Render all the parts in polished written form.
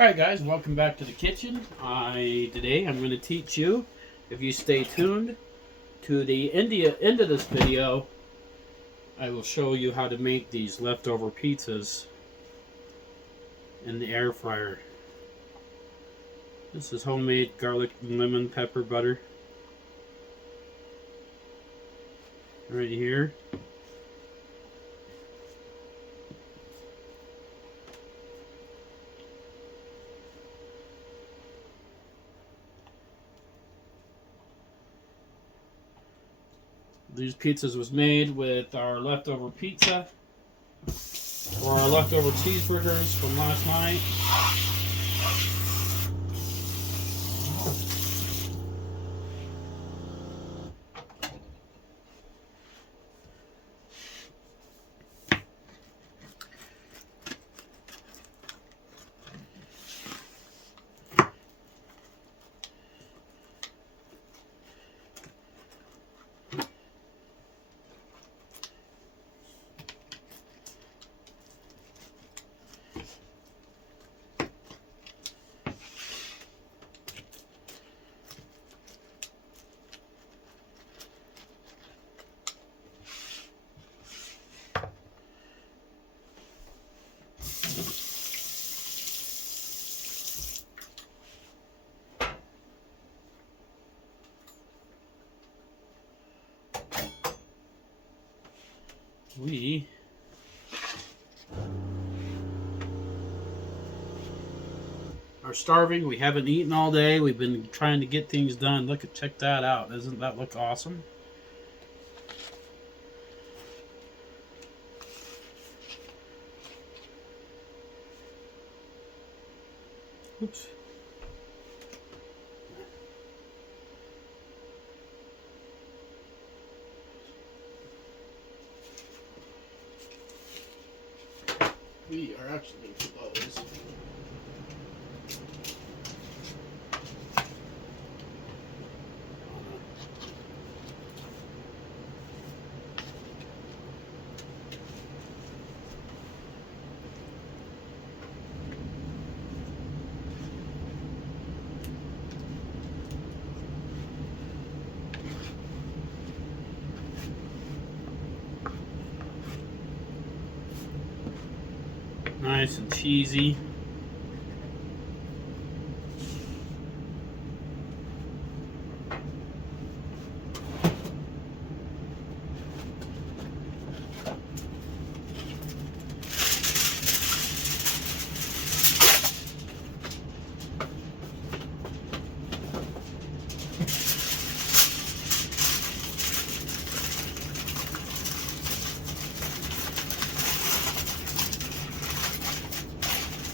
Alright guys, welcome back to the kitchen. Today I'm going to teach you, if you stay tuned to the end of this video, I will show you how to make these leftover pizzas in the air fryer. This is homemade garlic and lemon pepper butter. Right here. These pizzas was made with our leftover pizza or our leftover cheeseburgers from last night. We are starving. We haven't eaten all day. We've been trying to get things done. Check that out. Doesn't that look awesome? Oops. We are actually going to close. Nice and cheesy.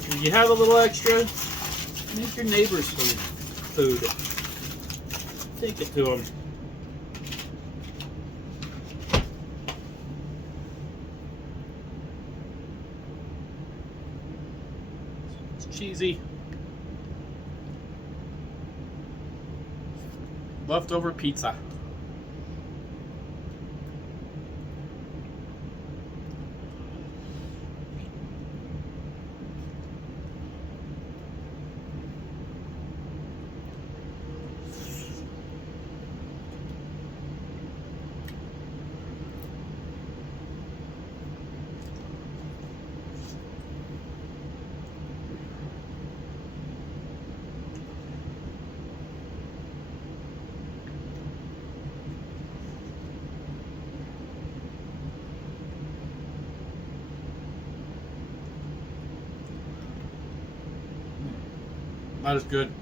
If you have a little extra, make your neighbors food. Take it to them. It's cheesy. Leftover pizza. That is good.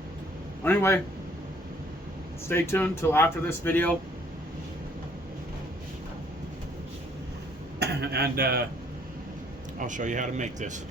Anyway, stay tuned till after this video. And I'll show you how to make this.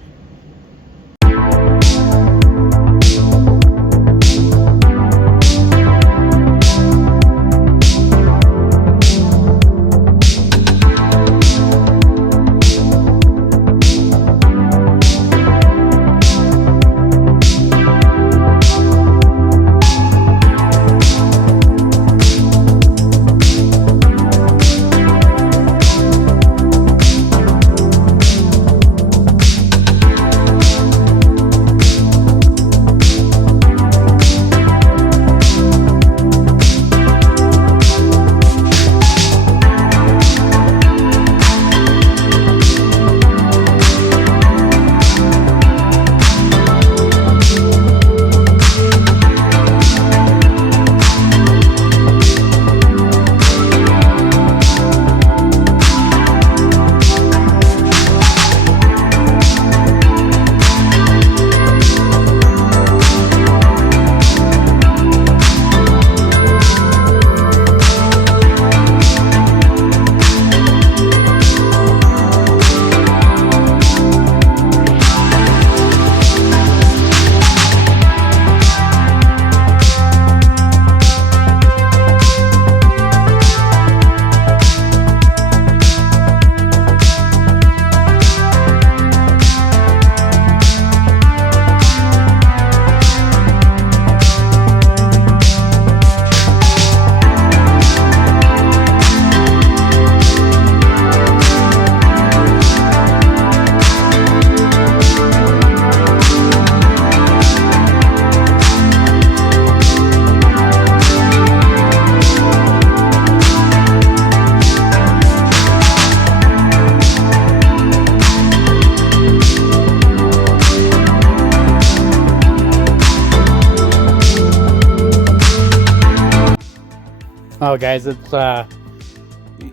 Oh, guys, it's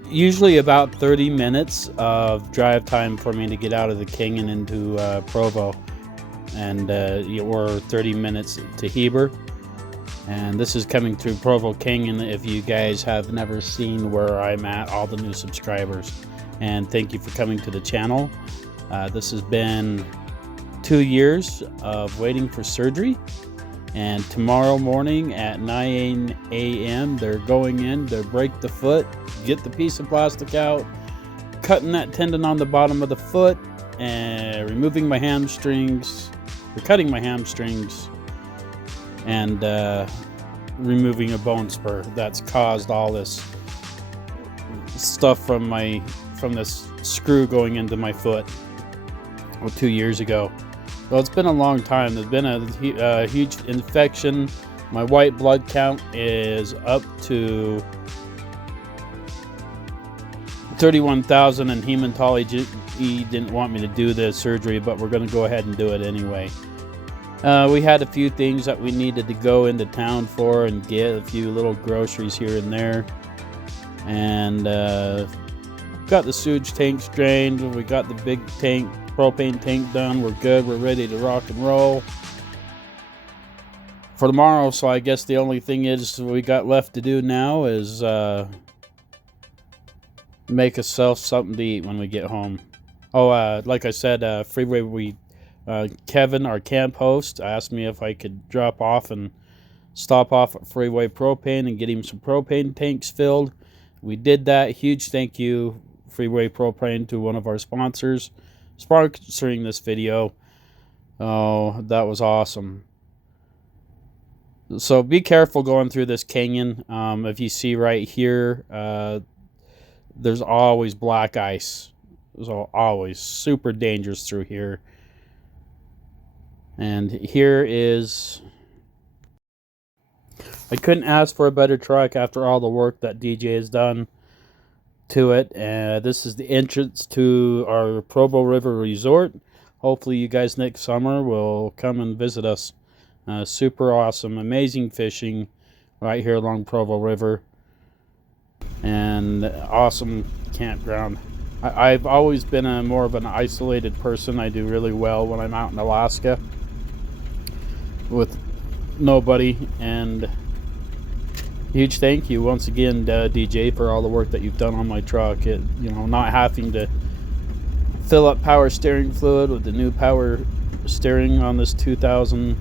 usually about 30 minutes of drive time for me to get out of the Canyon into Provo, and or 30 minutes to Heber. And this is coming through Provo Canyon. If you guys have never seen where I'm at, all the new subscribers, and thank you for coming to the channel. This has been 2 years of waiting for surgery. And tomorrow morning at 9 a.m. they're going in to break the foot, get the piece of plastic out, cutting that tendon on the bottom of the foot, and removing my hamstrings, or cutting my hamstrings, and removing a bone spur that's caused all this stuff from this screw going into my foot 2 years ago. Well, it's been a long time. There's been a huge infection. My white blood count is up to 31,000, and hematology didn't want me to do the surgery, but we're going to go ahead and do it anyway. We had a few things that we needed to go into town for and get a few little groceries here and there. And got the sewage tanks drained. We got the big tank, propane tank done. We're good. We're ready to rock and roll for tomorrow. So I guess the only thing is we got left to do now is make ourselves something to eat when we get home. Oh, like I said, Freeway, Kevin, our camp host, asked me if I could drop off and stop off at Freeway Propane and get him some propane tanks filled. We did that. Huge thank you, Freeway Propane, to one of our sponsors sponsoring this video. Oh, that was awesome. So be careful going through this canyon. If you see right here, there's always black ice. There's always super dangerous through here. And here is, I couldn't ask for a better truck after all the work that DJ has done to it. This is the entrance to our Provo River Resort. Hopefully you guys next summer will come and visit us. Super awesome, amazing fishing right here along Provo River, and awesome campground. I've always been more of an isolated person. I do really well when I'm out in Alaska with nobody. And huge thank you once again, DJ, for all the work that you've done on my truck. Not having to fill up power steering fluid with the new power steering on this 2000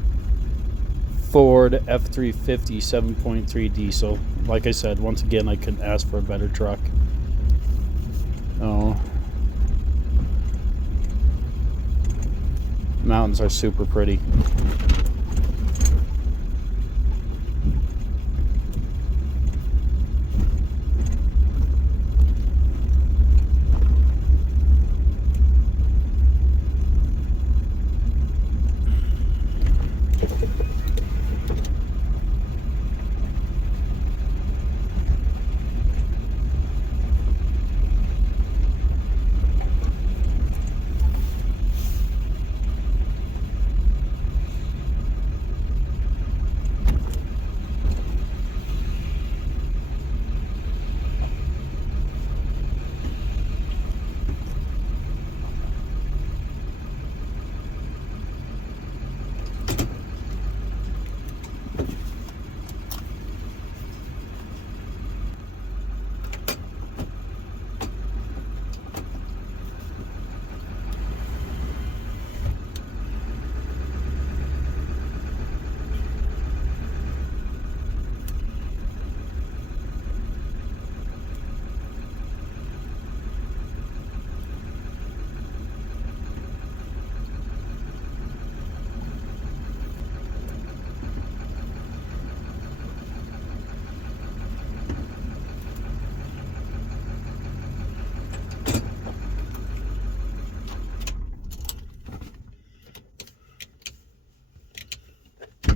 Ford F350 7.3 diesel. Like I said, once again, I couldn't ask for a better truck. Oh, mountains are super pretty.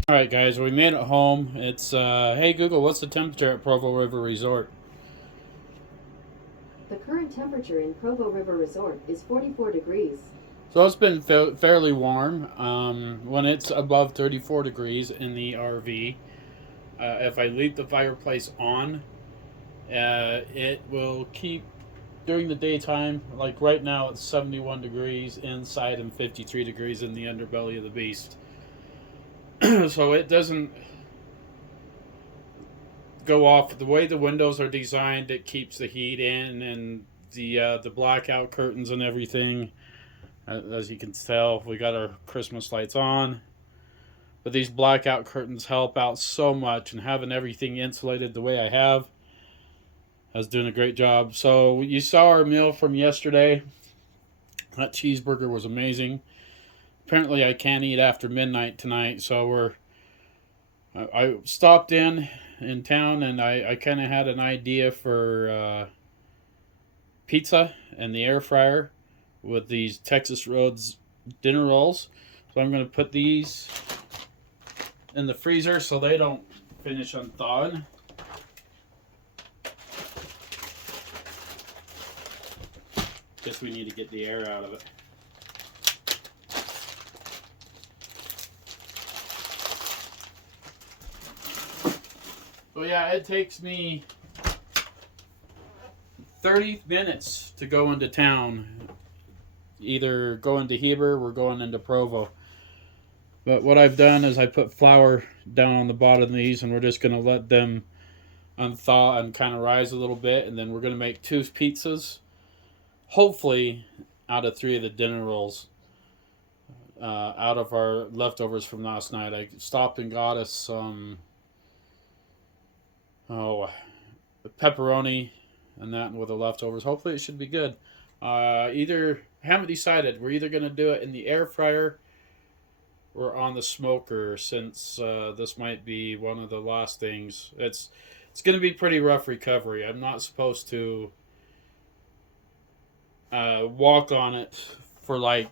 Alright guys, we made it home. It's, hey Google, what's the temperature at Provo River Resort? The current temperature in Provo River Resort is 44 degrees. So it's been fairly warm. When it's above 34 degrees in the RV, if I leave the fireplace on, It will keep during the daytime. Like right now, it's 71 degrees inside and 53 degrees in the underbelly of the beast. So it doesn't go off. The way the windows are designed, it keeps the heat in, and the blackout curtains and everything. As you can tell, we got our Christmas lights on. But these blackout curtains help out so much, and having everything insulated the way I have, I was doing a great job. So you saw our meal from yesterday. That cheeseburger was amazing. Apparently, I can't eat after midnight tonight, so I stopped in town, and I kind of had an idea for pizza and the air fryer with these Texas Roads dinner rolls. So I'm going to put these in the freezer so they don't finish unthawing. Guess we need to get the air out of it. So yeah, it takes me 30 minutes to go into town. Either going to Heber or going into Provo. But what I've done is I put flour down on the bottom of these, and we're just going to let them unthaw and kind of rise a little bit, and then we're going to make 2 pizzas. Hopefully, out of 3 of the dinner rolls, out of our leftovers from last night. I stopped and got us some pepperoni and that with the leftovers. Hopefully, it should be good. Either I haven't decided. We're either going to do it in the air fryer or on the smoker, since this might be one of the last things. It's going to be pretty rough recovery. I'm not supposed to walk on it for like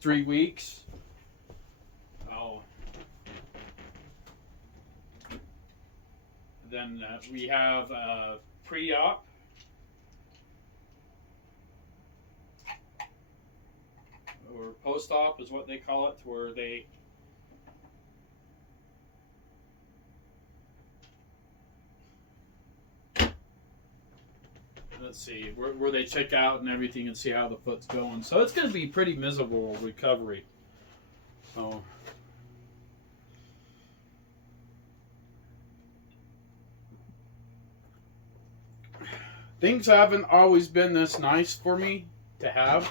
3 weeks. Oh. Then we have pre-op. Or post-op is what they call it, where they let's see, where they check out and everything and see how the foot's going. So it's going to be pretty miserable recovery. So things haven't always been this nice for me to have.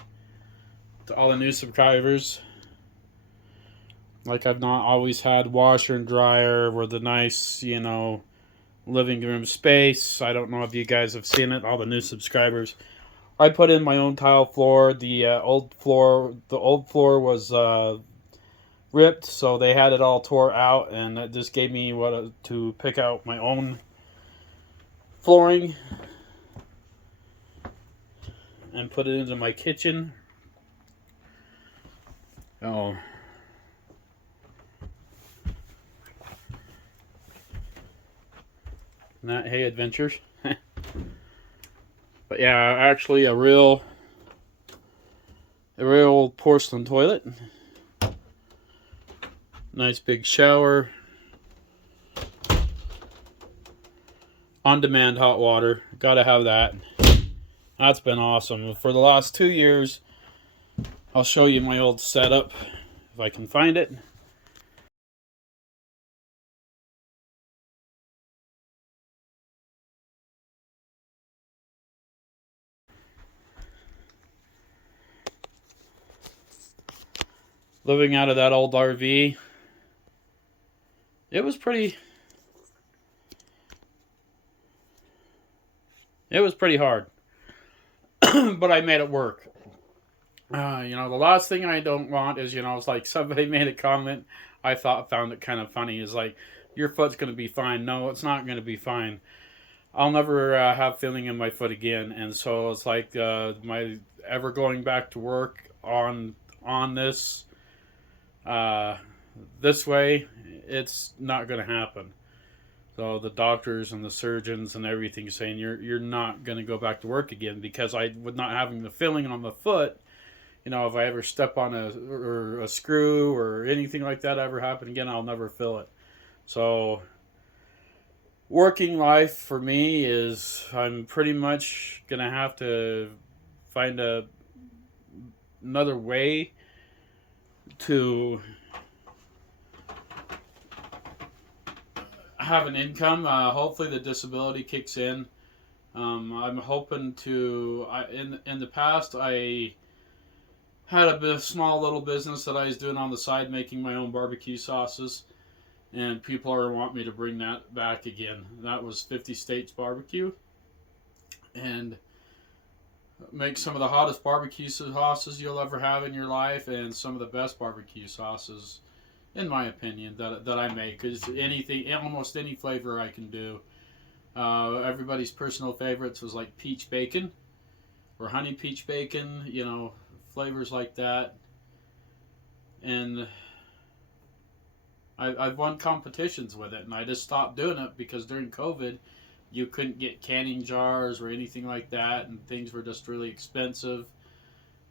To all the new subscribers, like I've not always had washer and dryer or the nice, living room space. I don't know if you guys have seen it, all the new subscribers. I put in my own tile floor. The old floor was ripped, so they had it all tore out, and it just gave me to pick out my own flooring and put it into my kitchen. Oh. Not Hey Adventures. But yeah, actually a real porcelain toilet. Nice big shower. On-demand hot water. Gotta have that. That's been awesome. For the last 2 years, I'll show you my old setup if I can find it. Living out of that old RV, it was pretty hard. But I made it work. The last thing I don't want is, it's like somebody made a comment I found it kind of funny, is like, your foot's going to be fine. No, it's not going to be fine. I'll never have feeling in my foot again, and so it's like my ever going back to work on this this way, it's not going to happen. So the doctors and the surgeons and everything saying you're not going to go back to work again, because with not having the feeling on the foot, if I ever step on a screw or anything like that ever happen again, I'll never feel it. So working life for me is I'm pretty much gonna have to find another way to have an income. Hopefully, the disability kicks in. I'm hoping to. In the past, I had a small little business that I was doing on the side, making my own barbecue sauces, and people are wanting me to bring that back again. That was 50 States Barbecue, and make some of the hottest barbecue sauces you'll ever have in your life, and some of the best barbecue sauces, in my opinion, that I make. Because anything, almost any flavor I can do. Everybody's personal favorites was like peach bacon or honey peach bacon, flavors like that. And I've won competitions with it, and I just stopped doing it because during COVID, you couldn't get canning jars or anything like that, and things were just really expensive.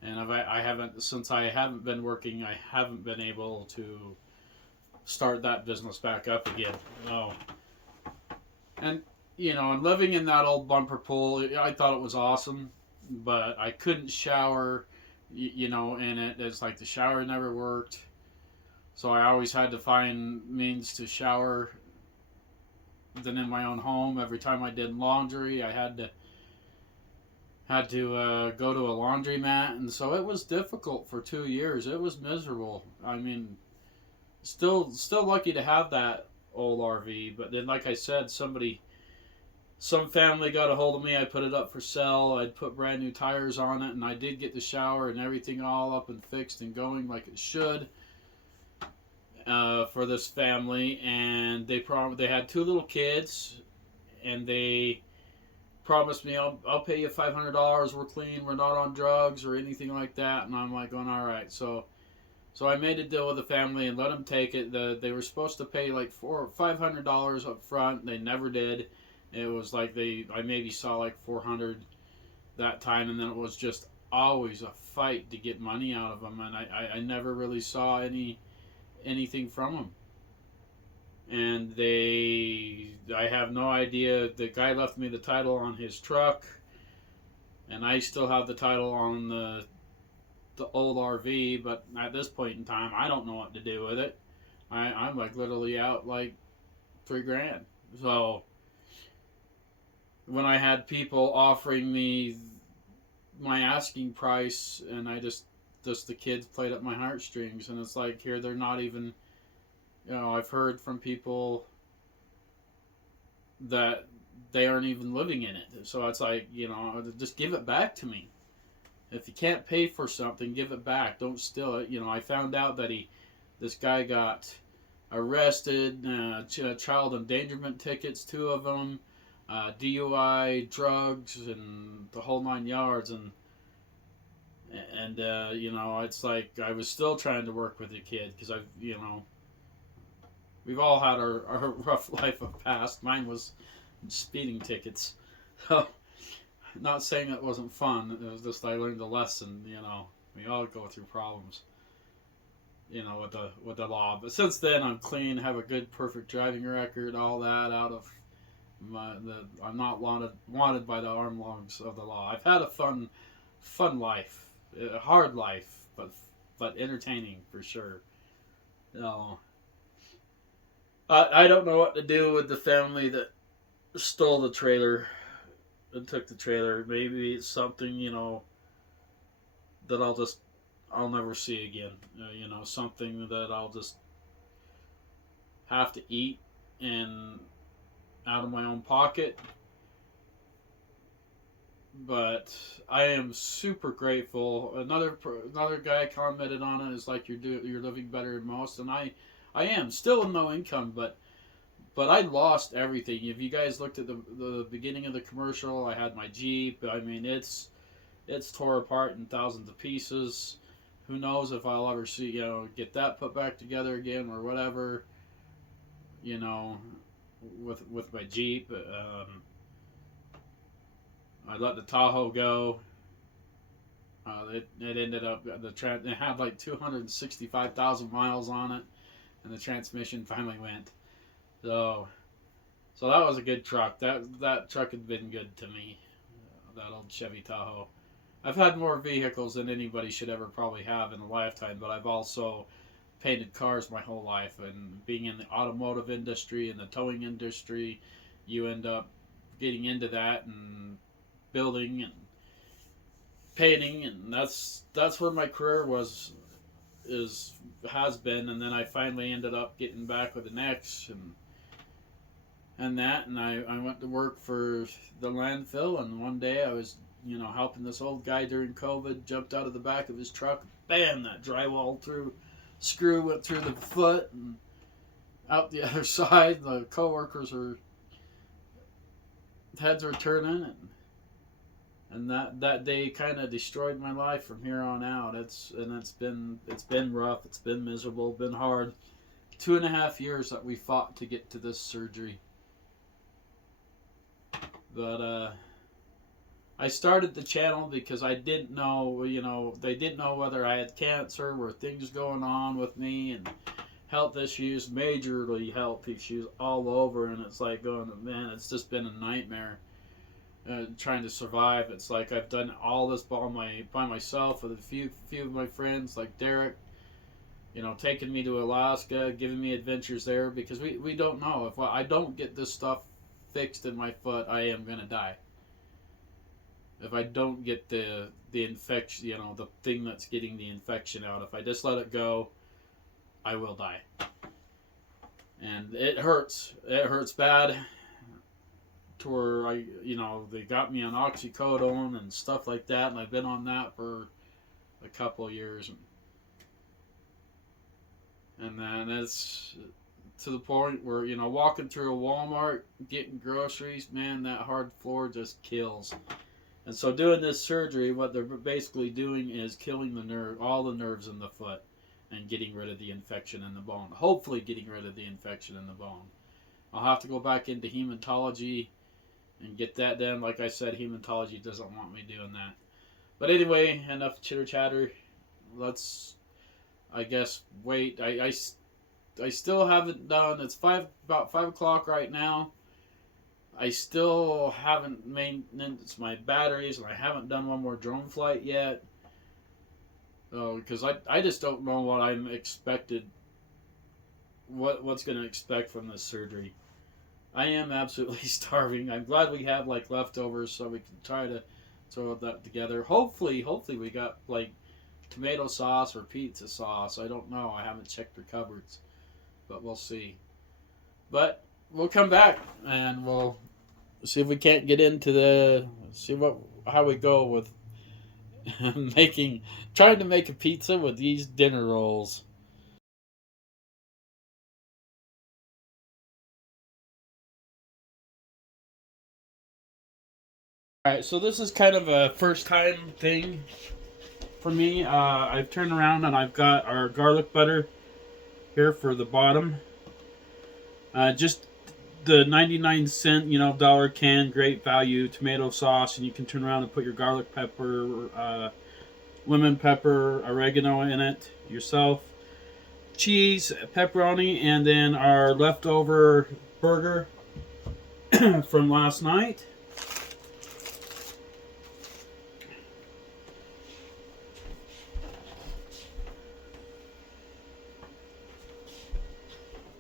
And I haven't, since I haven't been working, I haven't been able to start that business back up again. Oh, and and living in that old bumper pool, I thought it was awesome, but I couldn't shower, in it. It's like the shower never worked, so I always had to find means to shower than in my own home. Every time I did laundry, I had to go to a laundromat, and so it was difficult for 2 years. It was miserable. I mean, still lucky to have that old RV, but then, like I said, some family got a hold of me. I put it up for sale. I'd put brand new tires on it, and I did get the shower and everything all up and fixed and going like it should. For this family, and they had two little kids, and they promised me, I'll pay you $500. We're clean. We're not on drugs or anything like that. And I'm like going, all right. So I made a deal with the family and let them take it. They were supposed to pay like $500 up front. They never did. It was like I maybe saw like 400 that time, and then it was just always a fight to get money out of them, and I never really saw anything from them. And I have no idea. The guy left me the title on his truck, and I still have the title on the old RV, but at this point in time, I don't know what to do with it. I'm like literally out like $3,000. So when I had people offering me my asking price, and I just the kids played up my heartstrings, and it's like, here they're not even. I've heard from people that they aren't even living in it. So it's like, just give it back to me. If you can't pay for something, give it back. Don't steal it. I found out that this guy got arrested, child endangerment tickets, 2 of them, DUI, drugs, and the whole 9 yards. And it's like I was still trying to work with the kid because we've all had our rough life of past. Mine was speeding tickets. So, not saying it wasn't fun. It was just I learned a lesson. We all go through problems. With the law. But since then, I'm clean. Have a good, perfect driving record. All that out of I'm not wanted by the arm logs of the law. I've had a fun life, a hard life, but entertaining for sure. No. I don't know what to do with the family that stole the trailer and took the trailer. Maybe it's something, that I'll never see again. Something that I'll just have to eat and out of my own pocket. But I am super grateful. Another guy commented on it. Is like, you're living better than most, and I am still with no income, but I lost everything. If you guys looked at the beginning of the commercial, I had my Jeep. I mean, it's tore apart in thousands of pieces. Who knows if I'll ever see get that put back together again or whatever. With my Jeep, I let the Tahoe go. It ended up it had like 265,000 miles on it, and the transmission finally went. So So that was a good truck. That truck had been good to me. That old Chevy Tahoe. I've had more vehicles than anybody should ever probably have in a lifetime, but I've also painted cars my whole life, and being in the automotive industry and the towing industry, you end up getting into that and building and painting, and that's where my career has been. And then I finally ended up getting back with an ex and I went to work for the landfill, and one day I was helping this old guy during COVID, jumped out of the back of his truck, bam, that drywall screw went through the foot and out the other side. The coworkers heads were turning, and that day kind of destroyed my life from here on out. It's been rough, it's been miserable, been hard. 2.5 years that we fought to get to this surgery. But I started the channel because I didn't know, they didn't know whether I had cancer, were things going on with me, and health issues, majorly health issues all over. And it's like going, man, it's just been a nightmare trying to survive. It's like I've done all this by myself with a few of my friends, like Derek, taking me to Alaska, giving me adventures there, because we don't know. If I don't get this stuff fixed in my foot, I am going to die. If I don't get the infection, the thing that's getting the infection out, if I just let it go, I will die. And it hurts. It hurts bad. To where they got me on oxycodone and stuff like that, and I've been on that for a couple of years. And then it's to the point where, walking through a Walmart, getting groceries, man, that hard floor just kills. And so doing this surgery, what they're basically doing is killing all the nerves in the foot, and getting rid of the infection in the bone. Hopefully getting rid of the infection in the bone. I'll have to go back into hematology and get that done. Like I said, hematology doesn't want me doing that. But anyway, enough chitter chatter. Let's, I guess, wait. I still haven't done. It's about 5 o'clock right now. I still haven't maintenance my batteries, and I haven't done one more drone flight yet. Because I just don't know what I'm expected. What's going to expect from this surgery. I am absolutely starving. I'm glad we have leftovers, so we can try to throw that together. Hopefully we got tomato sauce or pizza sauce. I don't know. I haven't checked the cupboards, but we'll see. But we'll come back and we'll see if we can't get into how we go with trying to make a pizza with these dinner rolls. Alright, so this is kind of a first time thing for me. I've turned around and I've got our garlic butter here for the bottom. Just the 99-cent, dollar can, great value tomato sauce, and you can turn around and put your garlic pepper, lemon pepper, oregano in it yourself. Cheese, pepperoni, and then our leftover burger from last night.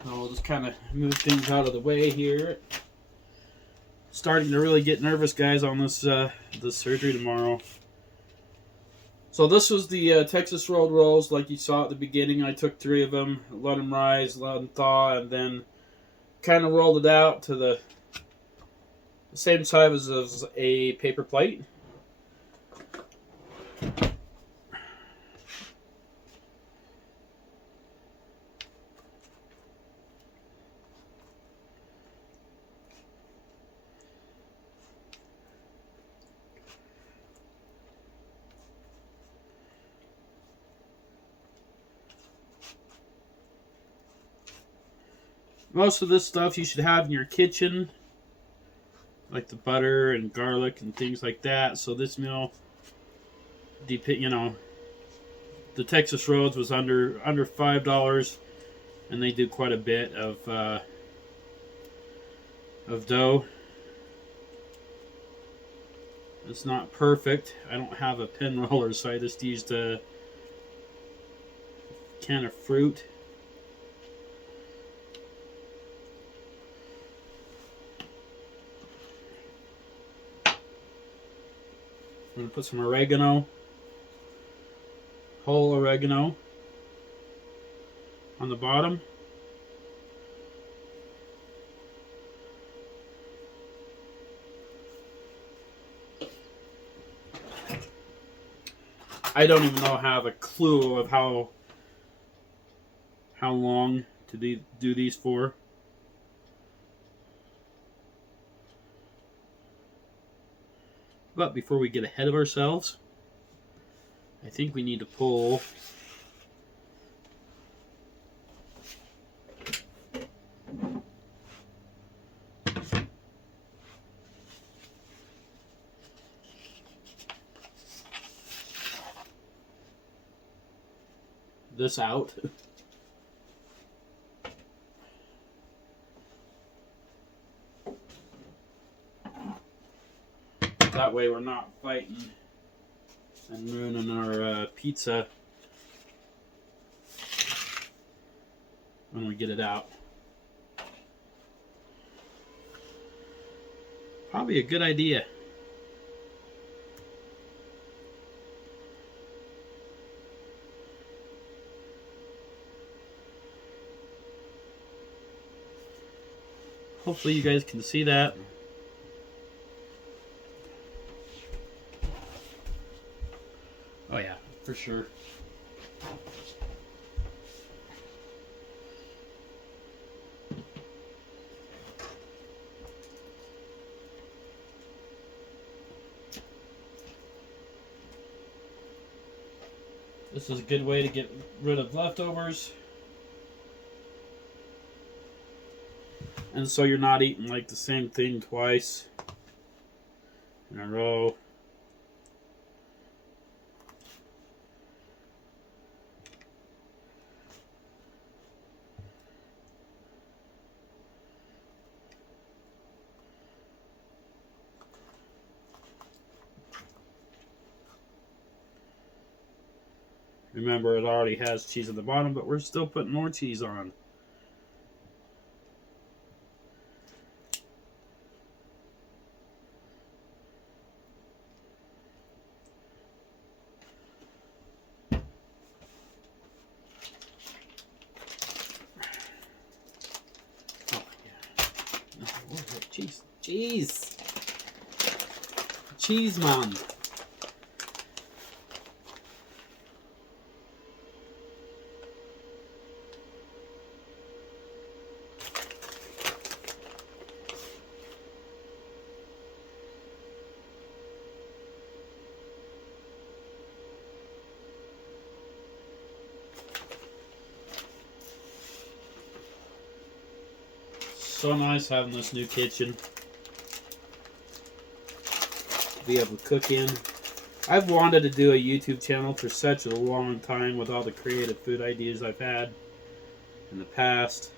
I'll just kind of move things out of the way here. Starting to really get nervous, guys, on this surgery tomorrow. So this was the Texas rolled rolls, like you saw at the beginning. I took 3 of them, let them rise, let them thaw, and then kind of rolled it out to the same size as a paper plate. Most of this stuff you should have in your kitchen, like the butter and garlic and things like that. So this meal, the Texas Roads was under $5, and they do quite a bit of of dough. It's not perfect. I don't have a pen roller, so I just used a can of fruit. I'm going to put some oregano, whole oregano, on the bottom. I don't even know, have a clue of how long to do these for. But before we get ahead of ourselves, I think we need to pull this out. That way we're not fighting and ruining our pizza when we get it out. Probably a good idea. Hopefully you guys can see that. Oh yeah, for sure. This is a good way to get rid of leftovers. And so you're not eating like the same thing twice in a row. Remember, it already has cheese at the bottom, but we're still putting more cheese on. Oh, yeah. No, cheese. Cheese! Cheese, man! So nice having this new kitchen to be able to cook in. I've wanted to do a YouTube channel for such a long time with all the creative food ideas I've had in the past.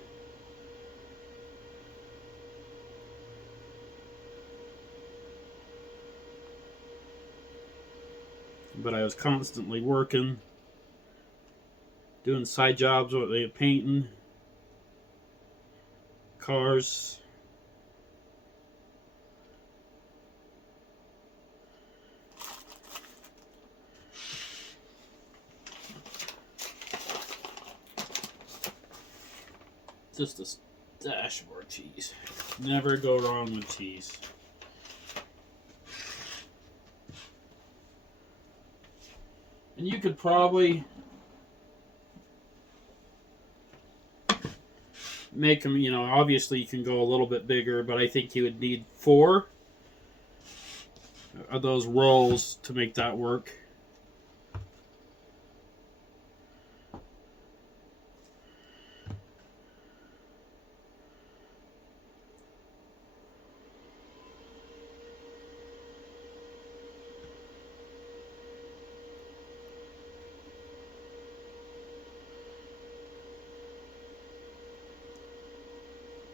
But I was constantly working, doing side jobs with painting cars. Just a dash more cheese. Never go wrong with cheese. And you could probably make them, you know, obviously you can go a little bit bigger, but I think you would need 4 of those rolls to make that work.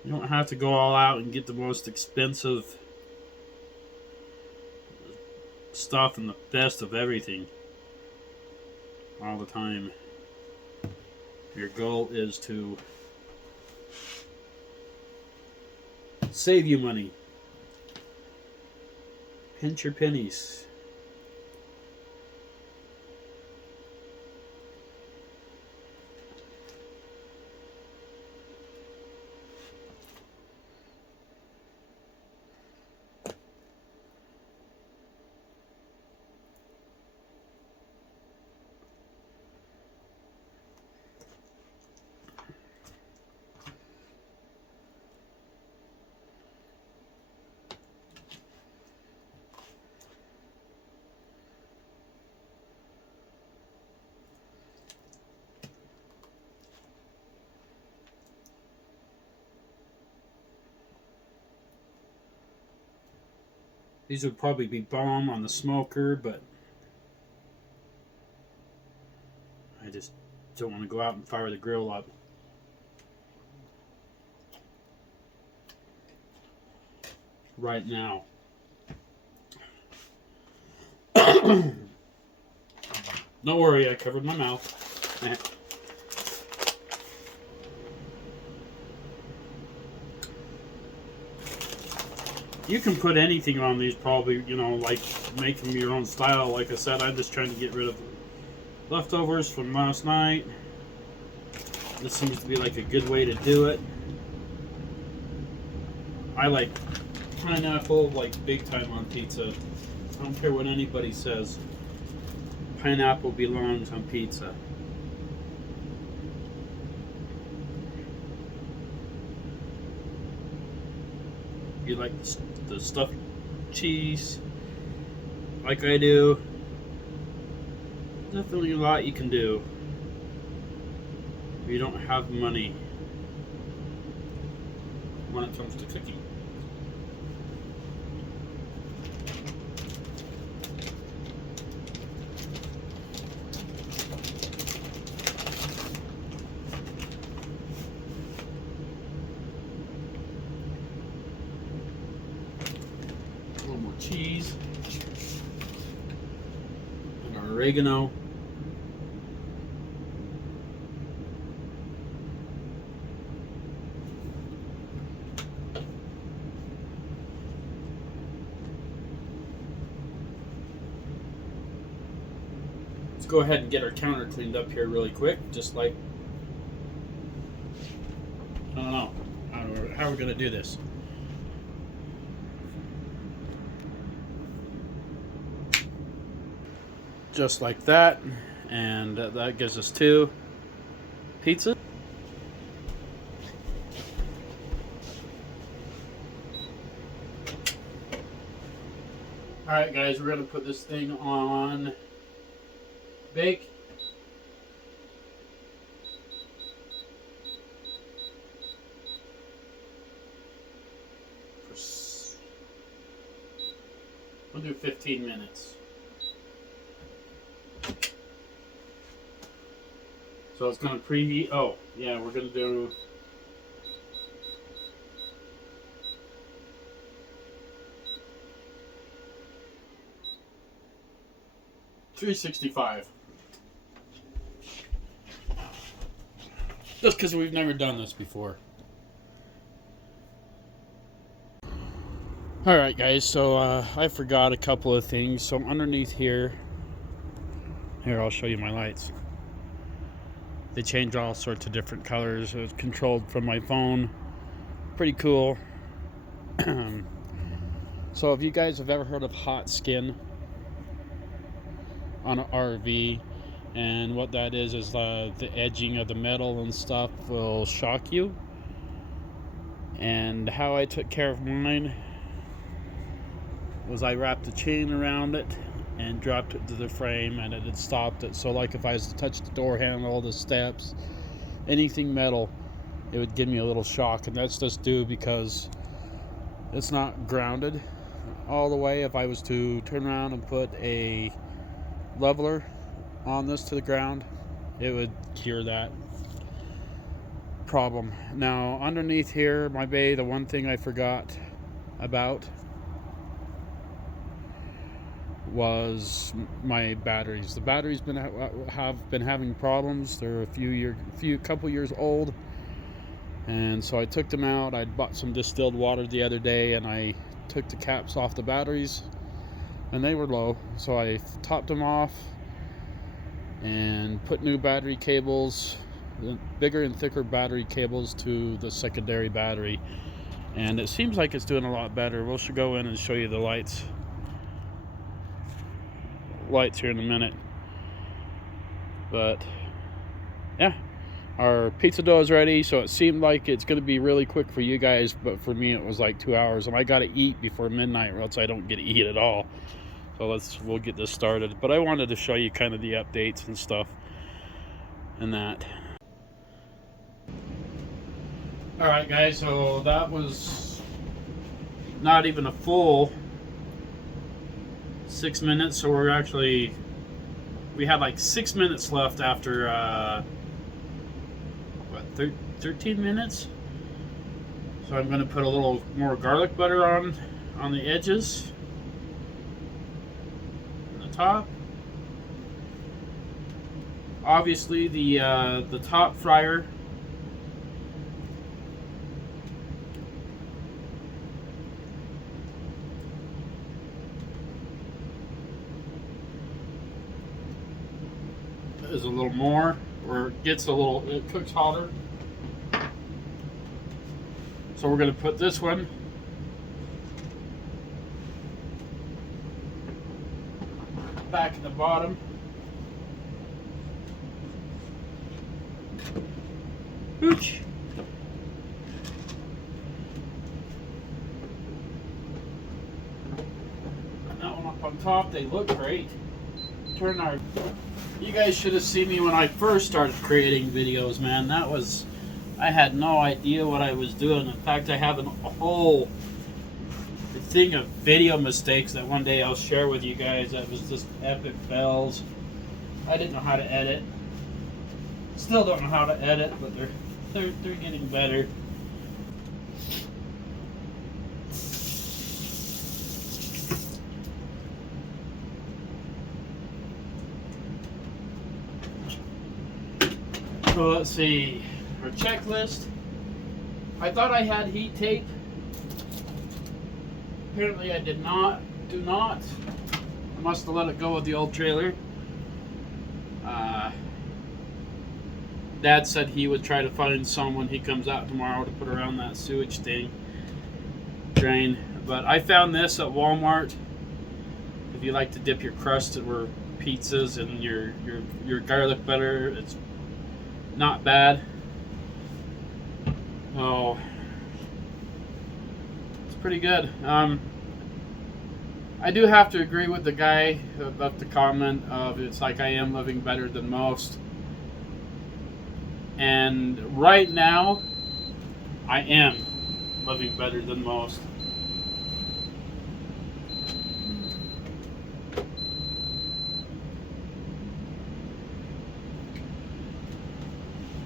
You don't have to go all out and get the most expensive stuff and the best of everything all the time. Your goal is to save you money. Pinch your pennies. These would probably be bomb on the smoker, but I just don't want to go out and fire the grill up. Right now. Don't worry, I covered my mouth. You can put anything on these, probably, you know, like make them your own style. Like I said, I'm just trying to get rid of leftovers from last night. This seems to be like a good way to do it. I like pineapple like big time on pizza. I don't care what anybody says. Pineapple belongs on pizza. You like the stuffed cheese like I do. Definitely a lot you can do if you don't have money when it comes to cooking. A little more cheese and our oregano. Let's go ahead and get our counter cleaned up here really quick, just like, I don't know how we're going to do this. Just like that, and that gives us 2 pizzas. Alright guys, we're going to put this thing on bake. We'll do 15 minutes. So it's going to preheat. Oh, yeah, we're going to do 365. Just because we've never done this before. Alright guys, so I forgot a couple of things. So underneath here, I'll show you my lights. They change all sorts of different colors. It's controlled from my phone. Pretty cool. So if you guys have ever heard of hot skin on an RV, and what that is the edging of the metal and stuff will shock you. And how I took care of mine was I wrapped a chain around it and dropped it to the frame, and it had stopped it. So like if I was to touch the door handle, the steps, anything metal, it would give me a little shock. And that's just due because it's not grounded all the way. If I was to turn around and put a leveler on this to the ground, it would cure that problem. Now, underneath here, my bay, the one thing I forgot about was my batteries. The batteries have been having problems. They're a couple years old, and so I took them out. I bought some distilled water the other day, and I took the caps off the batteries, and they were low. So I topped them off and put new battery cables, bigger and thicker battery cables to the secondary battery, and it seems like it's doing a lot better. We'll should go in and show you the lights here in a minute. But yeah, our pizza dough is ready, so it seemed like it's going to be really quick for you guys, but for me it was like 2 hours, and I got to eat before midnight or else I don't get to eat at all. So we'll get this started. But I wanted to show you kind of the updates and stuff and that. All right, guys, so that was not even a full 6 minutes, so we had like 6 minutes left after 13 minutes. So I'm going to put a little more garlic butter on the edges and the top. Obviously the top fryer is a little more, or it cooks hotter. So we're going to put this one back at the bottom. Ooch. And that one up on top. They look great. You guys should have seen me when I first started creating videos, man. I had no idea what I was doing. In fact, I have a whole thing of video mistakes that one day I'll share with you guys that was just epic fails. I didn't know how to edit. Still don't know how to edit, but they're getting better. So let's see, our checklist. I thought I had heat tape. Apparently I do not. I must have let it go with the old trailer. Dad said he would try to find some when he comes out tomorrow to put around that sewage drain. But I found this at Walmart. If you like to dip your crust or pizzas and your garlic butter, it's not bad. Oh, it's pretty good. I do have to agree with the guy about the comment of it's like I am living better than most. And right now, I am living better than most.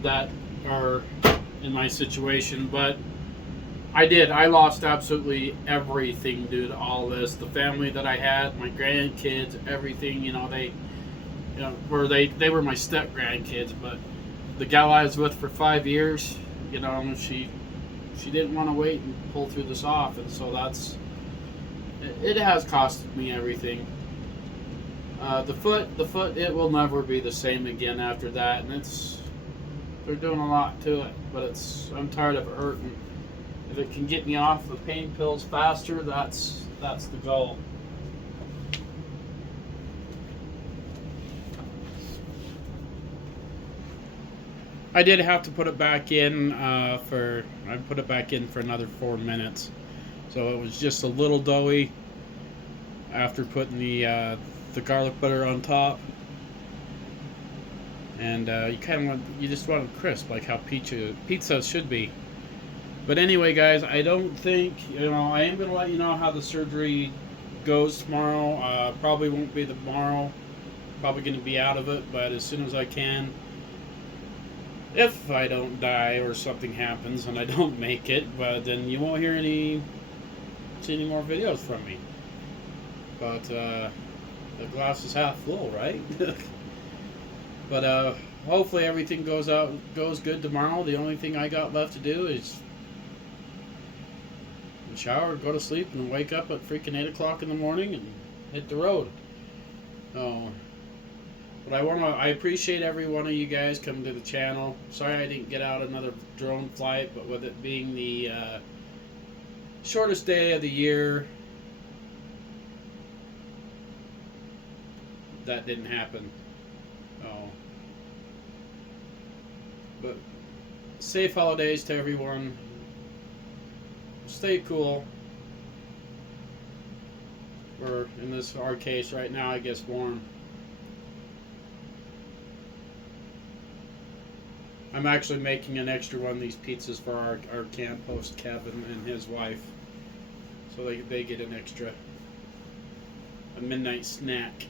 That are in my situation, but I lost absolutely everything due to all this. The family that I had, my grandkids, everything, they were my step grandkids, but the gal I was with for 5 years, she didn't want to wait and pull through this off, and so it has costed me everything. The foot, it will never be the same again after that, and they're doing a lot to it, but I'm tired of it hurting. If it can get me off the pain pills faster, that's the goal. I did have to put it back in I put it back in for another 4 minutes, so it was just a little doughy after putting the garlic butter on top. And you just want it crisp, like how pizza should be. But anyway, guys, I don't think, I am going to let you know how the surgery goes tomorrow. Probably won't be tomorrow. Probably going to be out of it, but as soon as I can, if I don't die or something happens and I don't make it, but then you won't see any more videos from me. But the glass is half full, right? But hopefully everything goes good tomorrow. The only thing I got left to do is shower, go to sleep, and wake up at freaking 8 o'clock in the morning and hit the road. Oh, but I appreciate every one of you guys coming to the channel. Sorry I didn't get out another drone flight, but with it being the shortest day of the year, that didn't happen. Oh, but safe holidays to everyone. Stay cool. Or in our case right now, I guess warm. I'm actually making an extra one of these pizzas for our camp host Kevin and his wife, so they get an extra, a midnight snack.